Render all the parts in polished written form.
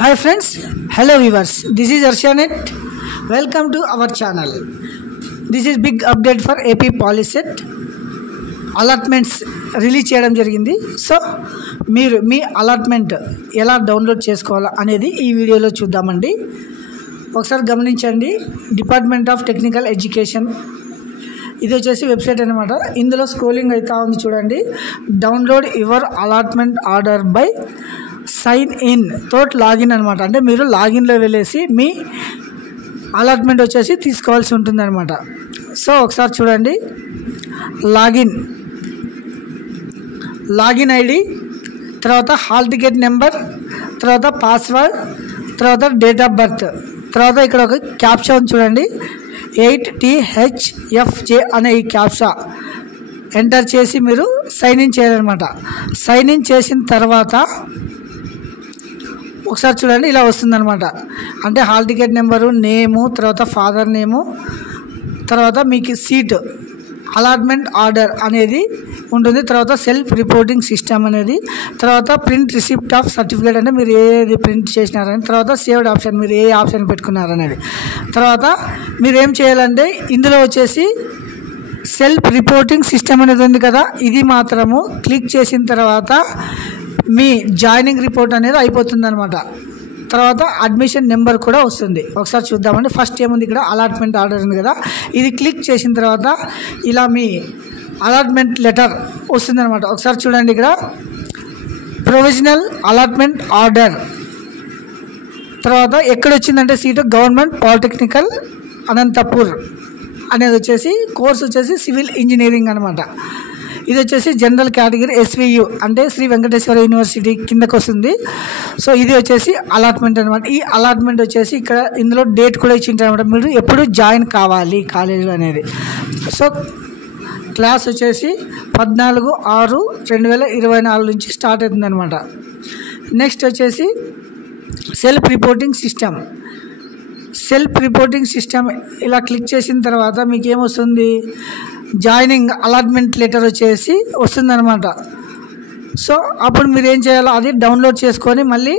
Hi friends, hello viewers. This is Arshanet. Welcome to our channel. This is big update for AP Polyset. Allotments release చేయడం జరిగింది. So మీరు మీ allotment ఎలా download చేసుకోవాలా అనేది ఈ వీడియోలో చూద్దామండి. ఒకసారి గమనించండి. డిపార్ట్మెంట్ ఆఫ్ టెక్నికల్ ఎడ్యుకేషన్ ఇది వచ్చేసి వెబ్సైట్ అనమాట. ఇందులో స్క్రోలింగ్ అవుతా ఉంది చూడండి. Download your allotment order by sign in తోట్ లాగిన్ అనమాట. అంటే మీరు లాగిన్లో వెళ్ళేసి మీ అలాట్మెంట్ వచ్చేసి తీసుకోవాల్సి ఉంటుంది అనమాట. సో ఒకసారి చూడండి. లాగిన్ ఐడి, తర్వాత హాల్ టికెట్ నెంబర్, తర్వాత పాస్వర్డ్, తర్వాత డేట్ ఆఫ్ బర్త్, తర్వాత ఇక్కడ ఒక క్యాప్షా ఉంది చూడండి. 8THFJ అనే ఈ క్యాప్షా ఎంటర్ చేసి మీరు సైన్ ఇన్ చేయాలన్నమాట. సైన్ ఇన్ చేసిన తర్వాత ఒకసారి చూడండి ఇలా వస్తుందన్నమాట. అంటే హాల్ టికెట్ నెంబరు, నేము, తర్వాత ఫాదర్ నేము, తర్వాత మీకు సీట్, అలాట్మెంట్ ఆర్డర్ అనేది ఉంటుంది, తర్వాత సెల్ఫ్ రిపోర్టింగ్ సిస్టమ్ అనేది, తర్వాత ప్రింట్ రిసిప్ట్ ఆఫ్ సర్టిఫికేట్ అంటే మీరు ఏది ప్రింట్ చేసినారని, తర్వాత సేవ్డ్ ఆప్షన్ మీరు ఏ ఆప్షన్ పెట్టుకున్నారనేది. తర్వాత మీరు ఏం చేయాలంటే ఇందులో వచ్చేసి సెల్ఫ్ రిపోర్టింగ్ సిస్టమ్ అనేది ఉంది కదా, ఇది మాత్రము క్లిక్ చేసిన తర్వాత మీ జాయినింగ్ రిపోర్ట్ అనేది అయిపోతుంది అనమాట. తర్వాత అడ్మిషన్ నెంబర్ కూడా వస్తుంది. ఒకసారి చూద్దామండి. ఫస్ట్ ఏముంది ఇక్కడ అలాట్మెంట్ ఆర్డర్ ఉంది కదా, ఇది క్లిక్ చేసిన తర్వాత ఇలా మీ అలాట్మెంట్ లెటర్ వస్తుంది అనమాట. ఒకసారి చూడండి. ఇక్కడ ప్రొవిజనల్ అలాట్మెంట్ ఆర్డర్, తర్వాత ఎక్కడ వచ్చిందంటే సీటు గవర్నమెంట్ పాలిటెక్నికల్ అనంతపూర్ అనేది వచ్చేసి కోర్స్ వచ్చేసి సివిల్ ఇంజనీరింగ్ అనమాట. ఇది వచ్చేసి జనరల్ కేటగిరీ SVU అంటే శ్రీ వెంకటేశ్వర యూనివర్సిటీ కిందకు వస్తుంది. సో ఇది వచ్చేసి అలాట్మెంట్ అనమాట. ఈ అలాట్మెంట్ వచ్చేసి ఇక్కడ ఇందులో డేట్ కూడా ఇచ్చింటారు అనమాట, మీరు ఎప్పుడు జాయిన్ కావాలి కాలేజీలో అనేది. సో క్లాస్ వచ్చేసి 14/6/2024 నుంచి స్టార్ట్ అవుతుంది అనమాట. నెక్స్ట్ వచ్చేసి సెల్ఫ్ రిపోర్టింగ్ సిస్టమ్ ఇలా క్లిక్ చేసిన తర్వాత మీకు ఏమొస్తుంది, జాయినింగ్ అలాట్మెంట్ లెటర్ వచ్చేసి వస్తుందన్నమాట. సో అప్పుడు మీరు ఏం చేయాలో అది డౌన్లోడ్ చేసుకొని మళ్ళీ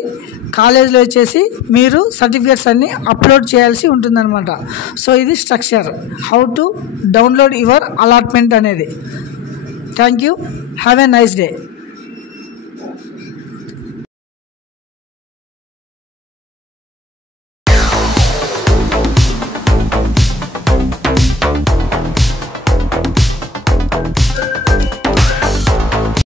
కాలేజ్లో వచ్చేసి మీరు సర్టిఫికేట్స్ అన్నీ అప్లోడ్ చేయాల్సి ఉంటుందన్నమాట. సో ఇది structure, how to download your allotment అనేది. Thank you, have a nice day.